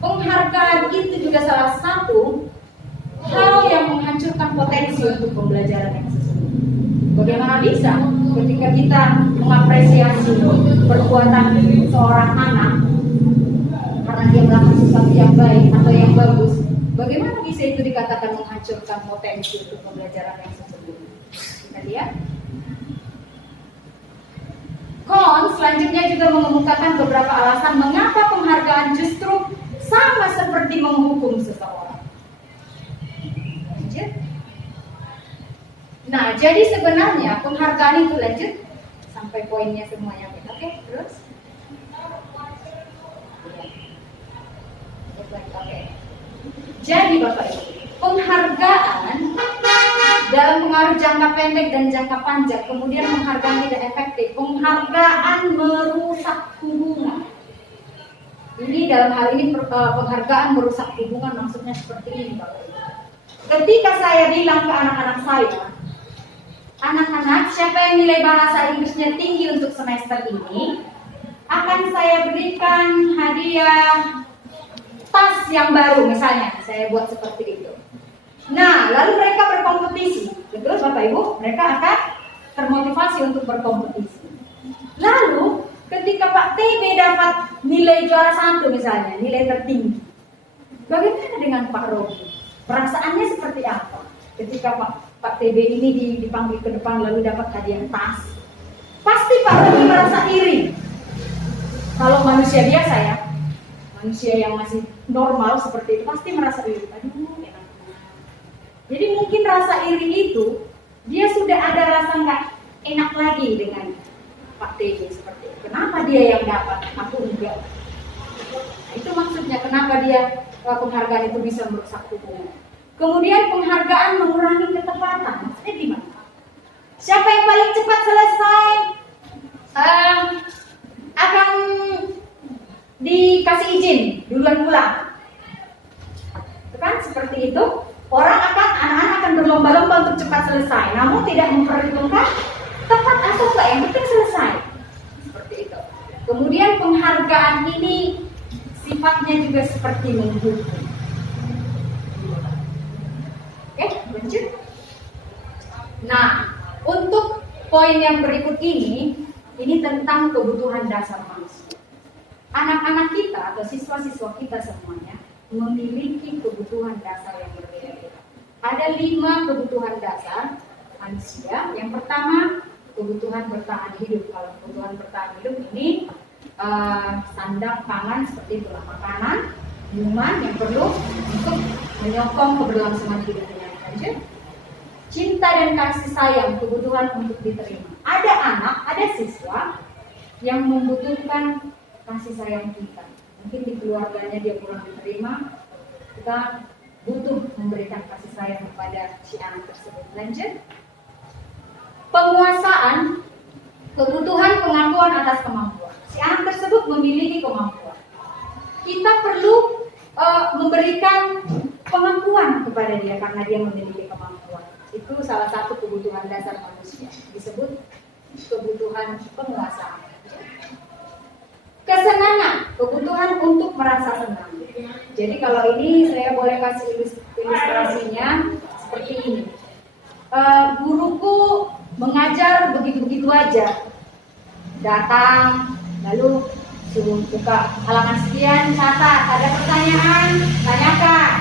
penghargaan itu juga salah satu hal yang menghancurkan potensi untuk pembelajaran yang sesungguhnya. Bagaimana bisa ketika kita mengapresiasi perbuatan seorang anak karena dia melakukan sesuatu yang baik atau yang bagus, bagaimana bisa itu dikatakan menghancurkan potensi untuk pembelajaran yang sesungguhnya? Kita lihat. Kohn selanjutnya juga mengemukakan beberapa alasan mengapa penghargaan justru sama seperti menghukum seseorang. Lanjut. Nah, jadi sebenarnya penghargaan itu, lanjut sampai poinnya semuanya. Oke, terus. Oke. Jadi Bapak Ibu, penghargaan dalam pengaruh jangka pendek dan jangka panjang, kemudian penghargaan tidak efektif. Penghargaan merusak hubungan. Ini dalam hal ini penghargaan merusak hubungan, maksudnya seperti ini Bapak Ibu. Ketika saya bilang ke anak-anak saya, anak-anak, siapa yang nilai bahasa Inggrisnya tinggi untuk semester ini, akan saya berikan hadiah tas yang baru misalnya, saya buat seperti itu. Nah, lalu mereka berkompetisi, betul Bapak Ibu? Mereka akan termotivasi untuk berkompetisi. Lalu, ketika ketika Pak TB dapat nilai juara 1 misalnya, nilai tertinggi, bagaimana dengan Pak Rogi? Perasaannya seperti apa? Ketika Pak TB ini dipanggil ke depan lalu dapat hadiah tas, pasti Pak Rogi merasa iri. Kalau manusia biasa ya, manusia yang masih normal seperti itu pasti merasa iri. Aduh, enak. Jadi mungkin rasa iri itu dia sudah ada rasa nggak enak lagi dengan Pak TB seperti itu. Kenapa dia yang dapat, aku enggak? Nah, itu maksudnya kenapa dia penghargaan itu bisa merusak hubungan. Kemudian penghargaan mengurangi ketepatan. Maksudnya gimana? Siapa yang paling cepat selesai akan dikasih izin duluan pulang. Itu kan seperti itu. Anak-anak akan berlomba-lomba untuk cepat selesai, namun tidak memperhitungkan tepat atau enggak, yang penting selesai. Seperti itu. Kemudian penghargaan ini sifatnya juga seperti menghukum. Oke, lanjut. Nah, untuk poin yang berikut ini tentang kebutuhan dasar manusia. Anak-anak kita atau siswa-siswa kita semuanya memiliki kebutuhan dasar yang berbeda-beda. Ada 5 kebutuhan dasar manusia. Yang pertama, kebutuhan bertahan hidup. Kalau kebutuhan bertahan hidup ini sandang pangan seperti itulah, makanan, minuman yang perlu untuk menyokong keberlangsungan hidupnya. Lanjut. Cinta dan kasih sayang, kebutuhan untuk diterima. Ada anak, ada siswa yang membutuhkan kasih sayang kita. Mungkin di keluarganya dia kurang diterima, kita butuh memberikan kasih sayang kepada si anak tersebut. Lanjut. Penguasaan, kebutuhan pengakuan atas kemampuan. Si anak tersebut memiliki kemampuan. Kita perlu memberikan pengakuan kepada dia karena dia memiliki kemampuan. Itu salah satu kebutuhan dasar manusia, disebut kebutuhan penguasaan. Kesenangan, kebutuhan untuk merasa senang. Jadi kalau ini saya boleh kasih ilustrasinya seperti ini. Guruku mengajar begitu-begitu aja. Datang, lalu suruh buka halaman sekian, catat, ada pertanyaan, tanyakan.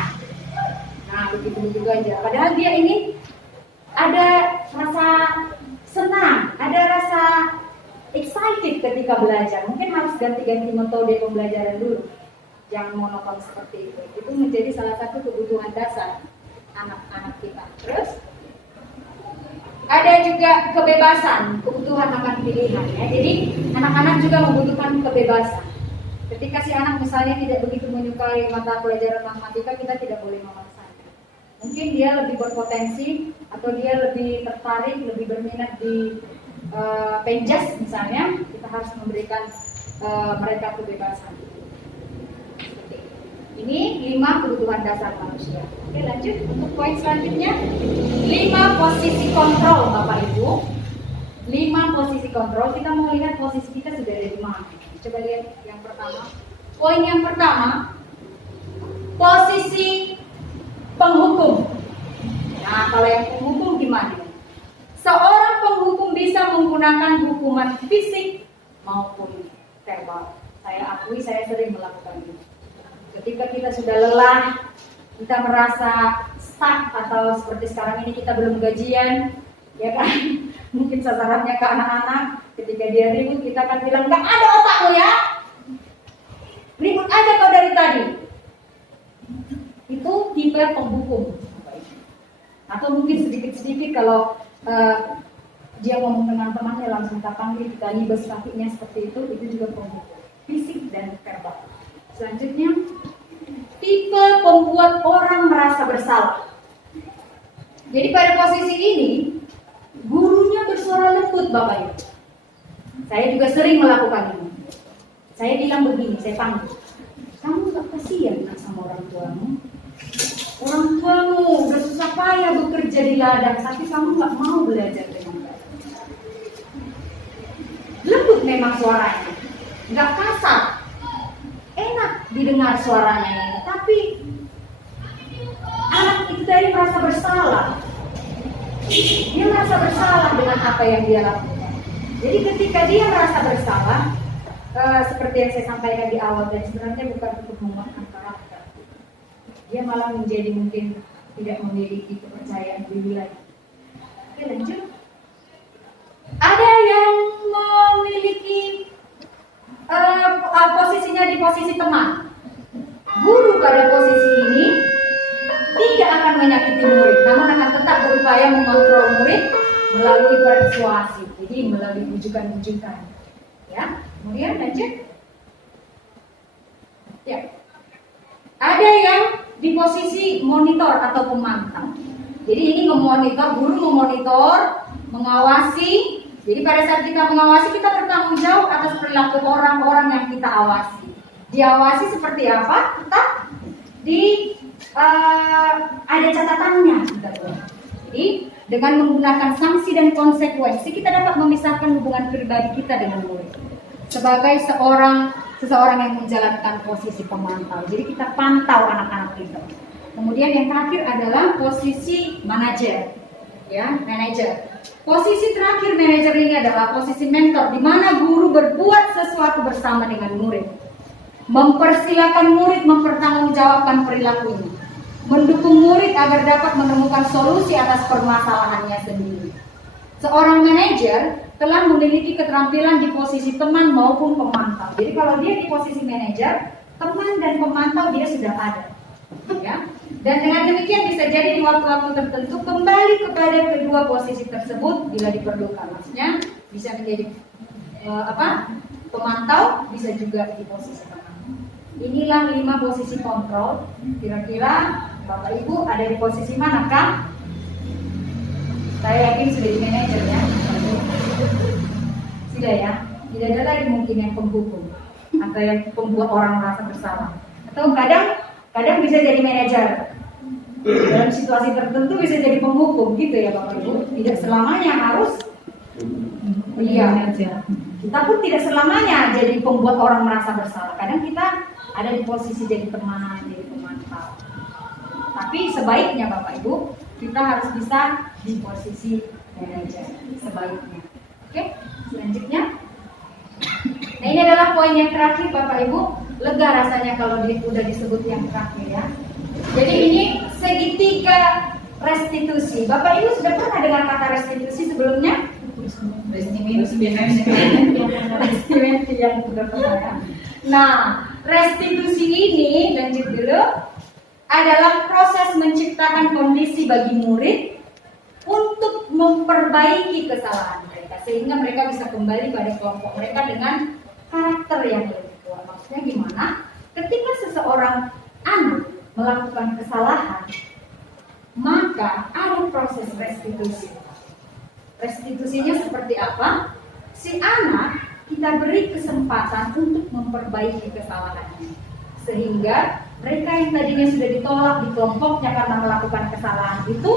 Nah, begitu-begitu aja. Padahal dia ini ada rasa senang, ada rasa excited ketika belajar. Mungkin harus ganti-ganti metode pembelajaran dulu. Jangan monoton seperti itu. Itu menjadi salah satu kebutuhan dasar anak-anak kita. Terus ada juga kebebasan, kebutuhan akan pilihan ya. Jadi anak-anak juga membutuhkan kebebasan. Ketika si anak misalnya tidak begitu menyukai mata pelajaran matematika, kita tidak boleh memaksanya. Mungkin dia lebih berpotensi atau dia lebih tertarik, lebih berminat di penjas misalnya, kita harus memberikan mereka kebebasan. Ini 5 kebutuhan dasar manusia. Oke, lanjut untuk poin selanjutnya. 5 posisi kontrol Bapak Ibu. 5 posisi kontrol. Kita mau lihat posisi kita sudah ada di mana. Coba lihat yang pertama. Poin yang pertama, posisi penghukum. Nah, kalau yang penghukum gimana? Seorang penghukum bisa menggunakan hukuman fisik maupun verbal. Saya akui saya sering melakukan itu. Ketika kita sudah lelah, kita merasa stuck atau seperti sekarang ini kita belum gajian, ya kan? Mungkin sasarannya ke anak-anak. Ketika dia ribut, kita akan bilang, nggak ada otakmu ya, ribut aja kau dari tadi. Itu tipe penghukum. Atau mungkin sedikit-sedikit kalau dia ngomong dengan temannya langsung kita panggil, kita libas kakinya seperti itu juga penghukum fisik dan verbal. Selanjutnya, tipe pembuat orang merasa bersalah. Jadi pada posisi ini, gurunya bersuara lembut Bapak Ibu. Saya juga sering melakukan ini. Saya bilang begini, saya panggil, kamu gak kasihan sama orang tuamu? Orang tuamu udah susah payah bekerja di ladang, tapi kamu gak mau belajar dengan baik. Lembut memang suaranya, gak kasar, enak didengar suaranya ini. Tapi anak itu tadi merasa bersalah. Dia merasa bersalah dengan apa yang dia lakukan. Jadi ketika dia merasa bersalah, seperti yang saya sampaikan di awal, dan sebenarnya bukan untuk menguatkan karakter. Dia malah menjadi mungkin tidak memiliki kepercayaan diri lagi. Oke, lanjut. Ada yang memiliki posisinya di posisi teman. Guru pada posisi ini tidak akan menyakiti murid, namun akan tetap berupaya mengontrol murid melalui persuasi, jadi melalui bujukan-bujukan. Ya, kemudian lanjut. Ya, ada yang di posisi monitor atau pemantau. Jadi ini memonitor, guru memonitor, mengawasi. Jadi pada saat kita mengawasi, kita bertanggung jawab atas perilaku orang-orang yang kita awasi. Diawasi seperti apa? Tetap ada catatannya. Jadi dengan menggunakan sanksi dan konsekuensi, kita dapat memisahkan hubungan pribadi kita dengan murid. Sebagai seseorang yang menjalankan posisi pemantau. Jadi kita pantau anak-anak kita. Kemudian yang terakhir adalah posisi manajer. Ya, manajer. Posisi terakhir manajer ini adalah posisi mentor, di mana guru berbuat sesuatu bersama dengan murid. Mempersilakan murid mempertanggungjawabkan perilakunya. Mendukung murid agar dapat menemukan solusi atas permasalahannya sendiri. Seorang manajer telah memiliki keterampilan di posisi teman maupun pemantau. Jadi kalau dia di posisi manajer, teman dan pemantau dia sudah ada. Ya. Dan dengan demikian bisa jadi di waktu-waktu tertentu kembali kepada kedua posisi tersebut bila diperlukan. Maksudnya bisa menjadi pemantau, bisa juga di posisi teman. Inilah 5 posisi kontrol. Kira-kira Bapak Ibu ada di posisi mana, Kang? Saya yakin sudah di manajer ya. Sudah ya. Tidak ada lagi mungkin yang penghukum atau yang membuat orang merasa bersalah. Atau kadang bisa jadi manajer. Dalam situasi tertentu bisa jadi penghukum gitu ya Bapak Ibu. Tidak selamanya harus manajer. Kita pun tidak selamanya jadi pembuat orang merasa bersalah. Kadang kita ada di posisi jadi teman, jadi pemantau. Tapi sebaiknya Bapak Ibu, kita harus bisa di posisi manajer. Sebaiknya. Oke, selanjutnya. Nah ini adalah poin yang terakhir Bapak Ibu. Lega rasanya kalau udah disebut yang terakhir ya. Jadi ini segitiga restitusi. Bapak Ibu sudah pernah dengar kata restitusi sebelumnya? Restitusi yang sudah pernah ya. Nah, restitusi ini, lanjut dulu, adalah proses menciptakan kondisi bagi murid untuk memperbaiki kesalahan mereka sehingga mereka bisa kembali pada kelompok mereka dengan karakter yang lebih kuat. Maksudnya gimana? Ketika seseorang anak melakukan kesalahan, maka ada proses restitusi. Restitusinya seperti apa? Si anak kita beri kesempatan untuk memperbaiki kesalahannya, sehingga mereka yang tadinya sudah ditolak di kelompoknya karena melakukan kesalahan itu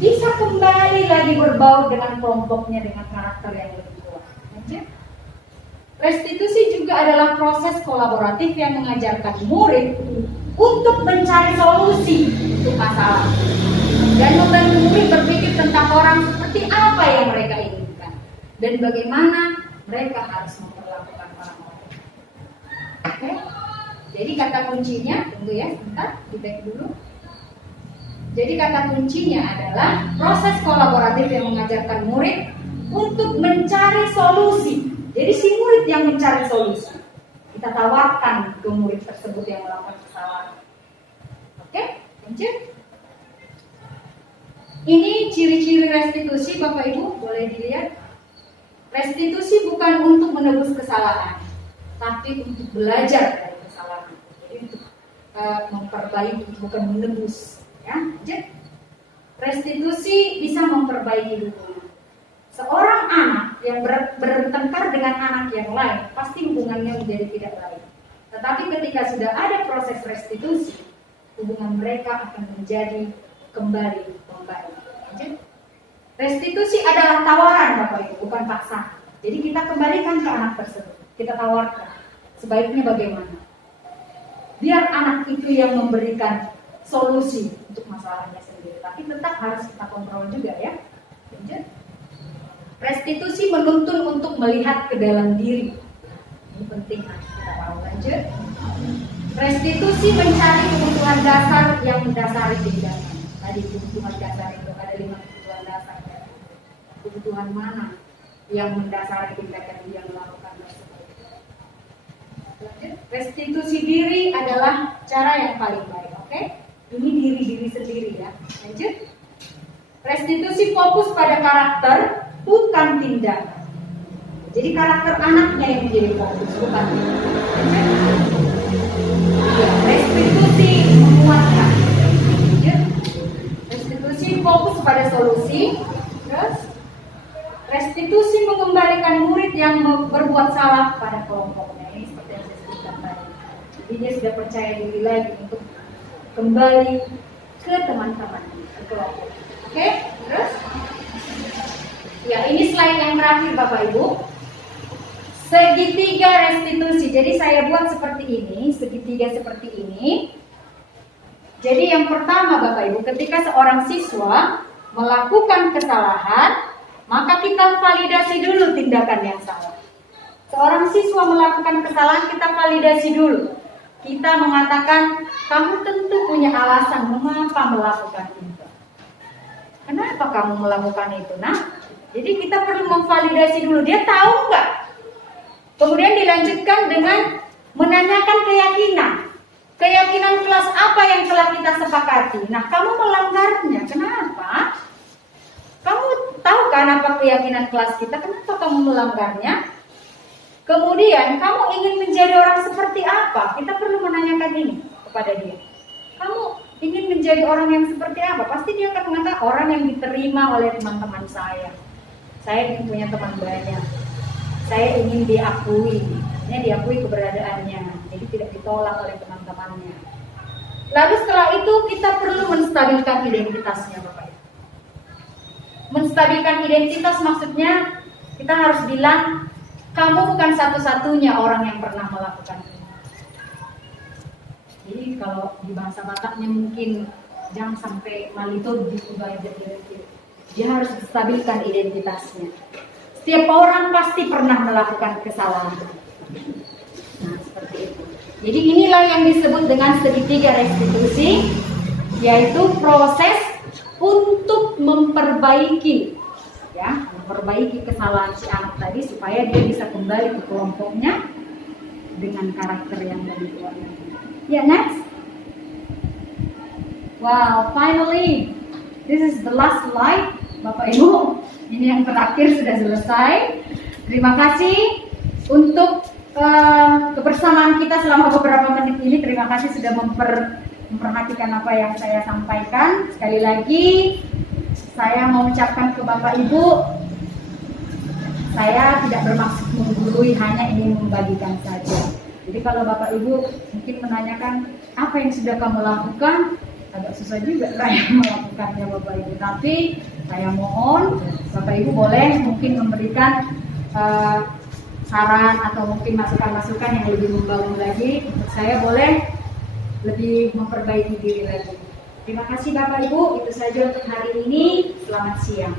bisa kembali lagi berbaur dengan kelompoknya dengan karakter yang lebih kuat. Restitusi juga adalah proses kolaboratif yang mengajarkan murid untuk mencari solusi untuk masalah dan membantu murid berpikir tentang orang seperti apa yang mereka inginkan dan bagaimana mereka harus memperlakukan orang-orang. Oke? Jadi kata kuncinya, tunggu ya, sebentar, di back dulu. Jadi kata kuncinya adalah proses kolaboratif yang mengajarkan murid untuk mencari solusi. Jadi si murid yang mencari solusi. Kita tawarkan ke murid tersebut yang melakukan kesalahan. Oke? Lanjut. Ini ciri-ciri restitusi Bapak Ibu, boleh dilihat. Restitusi bukan untuk menebus kesalahan, tapi untuk belajar dari kesalahan. Jadi untuk memperbaiki, bukan menebus. Ya, jadi restitusi bisa memperbaiki hubungan. Seorang anak yang bertengkar dengan anak yang lain, pasti hubungannya menjadi tidak baik. Tetapi ketika sudah ada proses restitusi, hubungan mereka akan menjadi kembali membaik. Jadi, restitusi adalah tawaran Bapak Ibu, bukan paksaan. Jadi kita kembalikan ke anak tersebut. Kita tawarkan, sebaiknya bagaimana? Biar anak itu yang memberikan solusi untuk masalahnya sendiri. Tapi tetap harus kita kontrol juga ya. Lanjut. Restitusi menuntun untuk melihat ke dalam diri. Ini penting kita tahu. Lanjut. Restitusi mencari kebutuhan dasar yang mendasari tindakan. Tadi kebutuhan dasar itu ada 5 kebutuhan dasar. Kebutuhan mana yang mendasari tindakan yang melakukan tersebut? Lanjut. Restitusi diri adalah cara yang paling baik. Oke? Ini diri sendiri ya. Lanjut. Restitusi fokus pada karakter, bukan tindakan. Jadi karakter anaknya yang menjadi fokus, bukan tindakan. Ya, restitusi menguatkan. Ya. Restitusi fokus pada solusi. Terus restitusi mengembalikan murid yang berbuat salah pada kelompoknya. Ini seperti yang saya sebutkan tadi. Jadi dia sudah percaya diri lagi untuk kembali ke teman-teman, ke kelompok. Oke, terus? Ya, ini slide yang terakhir Bapak Ibu. Segitiga restitusi. Jadi saya buat seperti ini, segitiga seperti ini. Jadi yang pertama Bapak Ibu, ketika seorang siswa melakukan kesalahan, maka kita validasi dulu tindakan yang salah. Seorang siswa melakukan kesalahan, kita validasi dulu. Kita mengatakan, kamu tentu punya alasan mengapa melakukan itu. Kenapa kamu melakukan itu? Nah, jadi kita perlu memvalidasi dulu. Dia tahu nggak? Kemudian dilanjutkan dengan menanyakan keyakinan. Keyakinan kelas apa yang telah kita sepakati? Nah, kamu melanggarnya. Kenapa? Kamu tahu kan apa keyakinan kelas kita? Kenapa kamu melanggarnya? Kemudian, kamu ingin menjadi orang seperti apa? Kita perlu menanyakan ini kepada dia. Kamu ingin menjadi orang yang seperti apa? Pasti dia akan mengatakan orang yang diterima oleh teman-teman saya. Saya ingin punya teman banyak. Saya ingin diakui. Diakui keberadaannya. Jadi tidak ditolak oleh teman-temannya. Lalu setelah itu kita perlu menstabilkan identitasnya, Bapak. Menstabilkan identitas maksudnya kita harus bilang kamu bukan satu-satunya orang yang pernah melakukan ini. Jadi kalau di bahasa Bataknya mungkin jangan sampai malito diubah jadi dia harus stabilkan identitasnya. Setiap orang pasti pernah melakukan kesalahan. Nah, seperti itu. Jadi inilah yang disebut dengan segitiga restitusi, yaitu proses untuk memperbaiki, ya, memperbaiki kesalahan si anak tadi supaya dia bisa kembali ke kelompoknya dengan karakter yang lebih kuat. Ya, next. Wow, finally, this is the last slide, Bapak Ibu. Ini yang terakhir sudah selesai. Terima kasih untuk kebersamaan kita selama beberapa menit ini. Terima kasih sudah memperhatikan apa yang saya sampaikan. Sekali lagi, saya mau ucapkan ke Bapak Ibu, saya tidak bermaksud menggurui, hanya ingin membagikan saja. Jadi kalau Bapak Ibu mungkin menanyakan apa yang sudah kamu lakukan, agak susah juga saya melakukannya Bapak Ibu. Tapi saya mohon Bapak Ibu boleh mungkin memberikan saran atau mungkin masukan-masukan yang lebih membangun lagi. Untuk saya boleh lebih memperbaiki diri lagi. Terima kasih Bapak Ibu, itu saja untuk hari ini. Selamat siang.